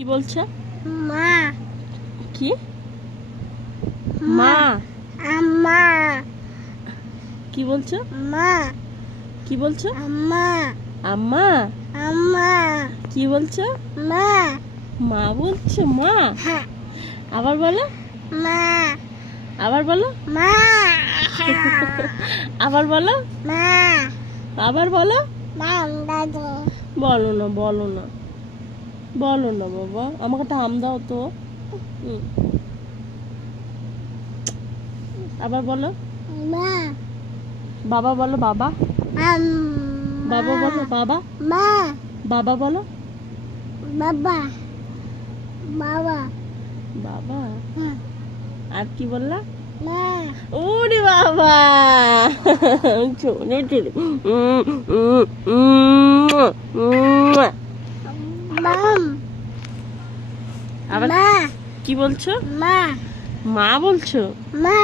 কি বলছো? মা। কি? মা। আম্মা। কি বলছো? মা। কি বলছো? আম্মা। আম্মা। আম্মা। কি বলছো? মা। মা বলছো মা। হ্যাঁ। আবার বলো। মা। আবার বলো। মা। আবার বলো। মা। আবার বলো। মা বলো না বলো না। বলো না বাবা। আমাকে আম দাও তো। আবার বলো। বাবা বলো বাবা। বাবা বলো বাবা। মা। বাবা বলো। বাবা। বাবা। বাবা? আর কি বললা? মা। ওরে বাবা। শোনো চলে আবার কি বলছো? মা। মা বলছো? মা।